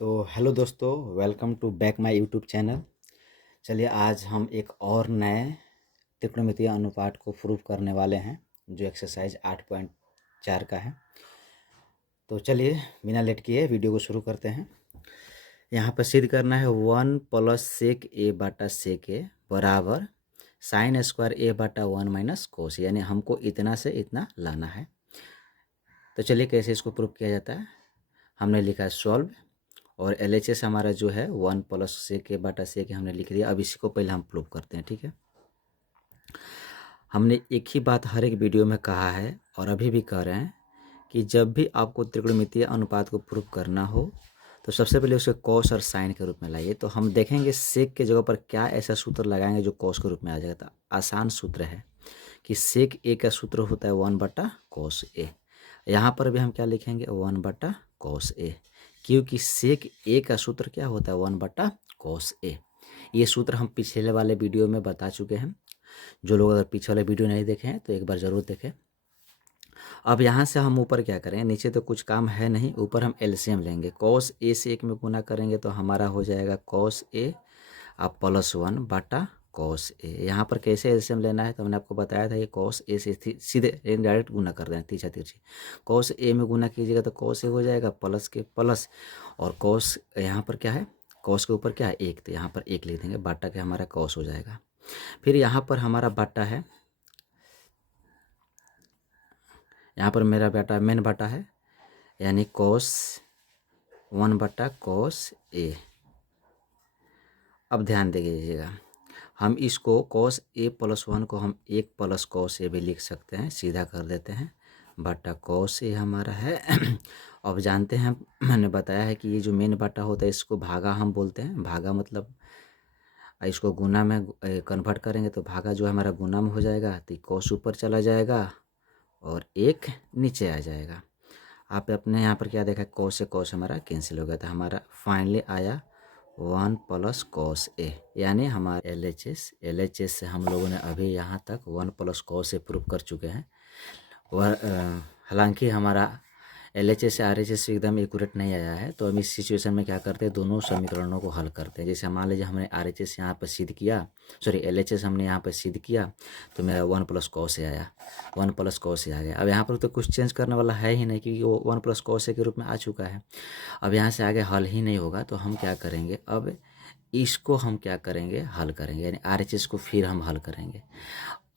तो हेलो दोस्तों, welcome to back my YouTube channel. चलिए आज हम एक और नए त्रिकोणमितीय अनुपात को प्रूव करने वाले हैं जो एक्सरसाइज 8.4 का है। तो चलिए बिना लेट किए वीडियो को शुरू करते हैं। यहाँ पर सिद्ध करना है 1 प्लस सेक ए बटा सेक ए बराबर साइन स्क्वायर ए बटा 1 माइनस कोस, यानी हमको इतना से इतना लाना है। तो चलिए कैसे इसको प्रूव किया जाता है। हमने लिखा है सॉल्व और LHS हमारा जो है 1 प्लस सेक ए बटा सेक हमने लिख दिया। अब इसी को पहले हम प्रूव करते हैं, ठीक है। हमने एक ही बात हर एक वीडियो में कहा है और अभी भी कह रहे हैं कि जब भी आपको त्रिकोणमितीय अनुपात को प्रूव करना हो तो सबसे पहले उसे कॉस और साइन के रूप में लाइए। तो हम देखेंगे सेक के जगह पर क्या ऐसा सूत्र लगाएंगे जो कॉस के रूप में आ जाएगा। तो आसान सूत्र है कि सेक ए का सूत्र होता है 1 बटा कॉस ए। यहाँ पर भी हम क्या लिखेंगे 1 बटा कॉस ए, क्योंकि सेक ए का सूत्र क्या होता है 1 बटा कॉस ए। ये सूत्र हम पिछले वाले वीडियो में बता चुके हैं। जो लोग अगर पीछे वाले वीडियो नहीं देखे हैं तो एक बार ज़रूर देखें। अब यहाँ से हम ऊपर क्या करेंगे, नीचे तो कुछ काम है नहीं, ऊपर हम एलसीएम लेंगे। कॉस ए से 1 में गुना करेंगे तो हमारा हो जाएगा कॉस ए अब प्लस 1 बटा कॉस ए। यहाँ पर कैसे एलसीएम लेना है तो हमने आपको बताया था कि कॉस ए से सीधे डायरेक्ट गुना कर देना, तीछा तिरछी। कॉस ए में गुना कीजिएगा तो कॉस ए हो जाएगा प्लस के प्लस, और कॉस यहाँ पर क्या है, कॉस के ऊपर क्या है 1, तो यहाँ पर 1 लिख देंगे, बाटा के हमारा कॉस हो जाएगा। फिर यहाँ पर हमारा बाटा है, यहाँ पर मेरा बाटा मेन बाटा है, यानी कॉस 1 बटा कॉस ए। अब ध्यान दीजिएगा, हम इसको कॉस ए प्लस 1 को हम 1 प्लस कॉस ए भी लिख सकते हैं, सीधा कर देते हैं, बटा कॉस ए हमारा है। अब जानते हैं, मैंने बताया है कि ये जो मेन बटा होता है इसको भागा हम बोलते हैं। भागा मतलब इसको गुना में कन्वर्ट करेंगे तो भागा जो हमारा गुना में हो जाएगा, तो कॉस ऊपर चला जाएगा और 1 नीचे आ जाएगा। आप अपने यहाँ पर क्या देखा, कॉस से कॉस हमारा कैंसिल हो गया था, हमारा फाइनली आया 1 प्लस कॉस ए, यानी हमारे LHS से हम लोगों ने अभी यहाँ तक 1 प्लस कॉस ए प्रूव कर चुके हैं। वह हालांकि हमारा LHS से RHS एकदम एक्यूरेट नहीं आया है, तो हम इस सिचुएशन में क्या करते हैं, दोनों समीकरणों को हल करते हैं। जैसे मान लीजिए हमने RHS यहाँ पर सिद्ध किया, सॉरी LHS हमने यहाँ पर सिद्ध किया तो मेरा 1 प्लस कॉस ए आया, 1 प्लस कॉस ए आ गया। अब यहाँ पर तो कुछ चेंज करने वाला है ही नहीं, क्योंकि वो 1 प्लस कॉस ए के रूप में आ चुका है। अब यहाँ से आगे हल ही नहीं होगा, तो हम क्या करेंगे, अब इसको हम क्या करेंगे, हल करेंगे, यानी RHS को फिर हम हल करेंगे।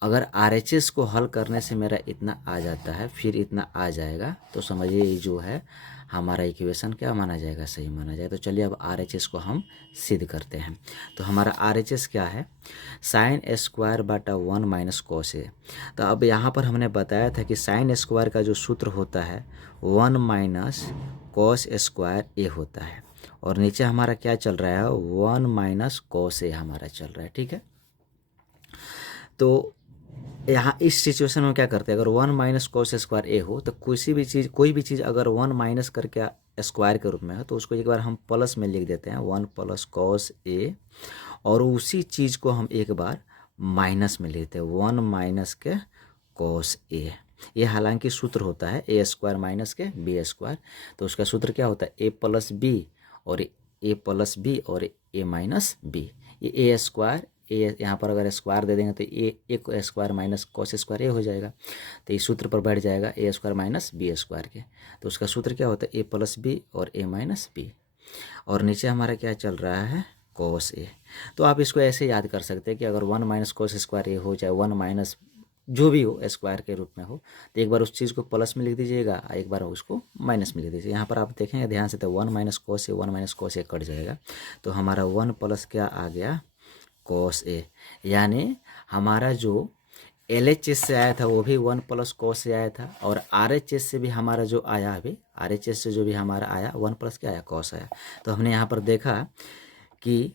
अगर RHS को हल करने से मेरा इतना आ जाता है, फिर इतना आ जाएगा, तो समझिए ये जो है हमारा इक्वेशन क्या माना जाएगा, सही माना जाएगा। तो चलिए अब RHS को हम सिद्ध करते हैं। तो हमारा RHS क्या है, साइन स्क्वायर बटा 1 माइनस कॉस ए। तो अब यहाँ पर हमने बताया था कि साइन स्क्वायर का जो सूत्र होता है 1 माइनस कॉस स्क्वायर ए होता है, और नीचे हमारा क्या चल रहा है 1 माइनस कॉस ए हमारा चल रहा है, ठीक है। तो यहाँ इस सिचुएशन में क्या करते हैं, अगर 1 माइनस कॉस स्क्वायर ए हो तो कोई भी चीज़ अगर 1 माइनस करके स्क्वायर के रूप में हो तो उसको एक बार हम प्लस में लिख देते हैं, 1 प्लस कॉस ए, और उसी चीज़ को हम एक बार माइनस में लेते हैं, 1 माइनस के कॉस ए। ये हालांकि सूत्र होता है ए स्क्वायर माइनस के बी स्क्वायर। तो उसका सूत्र क्या होता है ए प्लस बी और ए प्लस बी और ए माइनस बी। ये ए स्क्वायर ए यहाँ पर अगर स्क्वायर दे देंगे तो ए स्क्वायर माइनस कॉस स्क्वायर ए हो जाएगा, तो इस सूत्र पर बैठ जाएगा ए स्क्वायर माइनस बी स्क्वायर के। तो उसका सूत्र क्या होता है ए प्लस बी और ए माइनस बी, और नीचे हमारा क्या चल रहा है कॉस ए। तो आप इसको ऐसे याद कर सकते हैं कि अगर 1 माइनस कॉस स्क्वायर ए हो, चाहे 1 माइनस जो भी हो स्क्वायर के रूप में हो, तो एक बार उस चीज़ को प्लस में लिख दीजिएगा, एक बार उसको माइनस में लिख दीजिए। यहाँ पर आप देखेंगे ध्यान से, तो 1 minus cos A 1 minus cos A cut जाएगा, तो हमारा 1 प्लस क्या आ गया कॉस ए, यानी हमारा जो LHS से आया था वो भी 1 प्लस कॉस से आया था, और RHS से भी हमारा जो आया अभी RHS से जो भी हमारा आया 1 प्लस क्या आया कॉस आया। तो हमने यहाँ पर देखा कि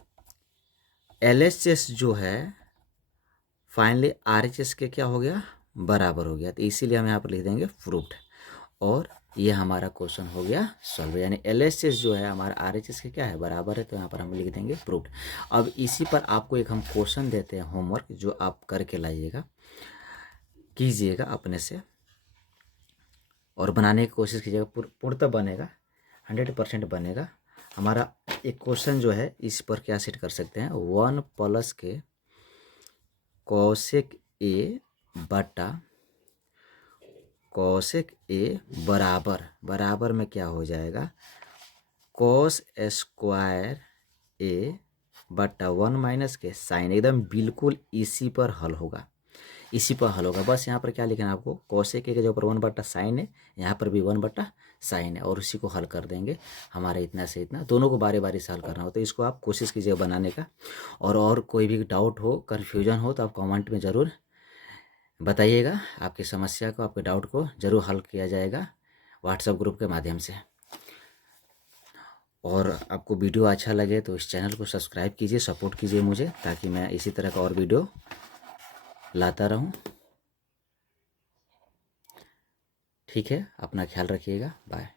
LHS जो है फाइनली RHS के क्या हो गया, बराबर हो गया, तो इसीलिए हम यहाँ पर लिख देंगे प्रूव्ड, और ये हमारा क्वेश्चन हो गया सॉल्व, यानी LHS जो है हमारा RHS के क्या है, बराबर है, तो यहाँ पर हम लिख देंगे प्रूव्ड। अब इसी पर आपको एक हम क्वेश्चन देते हैं होमवर्क, जो आप करके लाइएगा, कीजिएगा अपने से और बनाने की कोशिश कीजिएगा, पूर्णतः बनेगा, 100% बनेगा। हमारा एक क्वेश्चन जो है इस पर क्या सेट कर सकते हैं, 1 प्लस के कॉसेक ए बटा कॉसेक ए बराबर में क्या हो जाएगा, कॉस स्क्वायर ए बटा 1 माइनस के साइन। एकदम बिल्कुल इसी पर हल होगा, इसी पर हल होगा। बस यहाँ पर क्या लिखना है आपको, कॉसेक ए के जो ऊपर 1 बटा साइन है, यहाँ पर भी 1 बटा साइन है, और उसी को हल कर देंगे। हमारे इतना से इतना, दोनों को बारी बारी से हल करना हो, तो इसको आप कोशिश कीजिए बनाने का। और कोई भी डाउट हो, कन्फ्यूजन हो, तो आप कमेंट में ज़रूर बताइएगा। आपकी समस्या को, आपके डाउट को ज़रूर हल किया जाएगा व्हाट्सएप ग्रुप के माध्यम से। और आपको वीडियो अच्छा लगे तो इस चैनल को सब्सक्राइब कीजिए, सपोर्ट कीजिए मुझे, ताकि मैं इसी तरह का और वीडियो लाता रहूं। ठीक है, अपना ख्याल रखिएगा, बाय।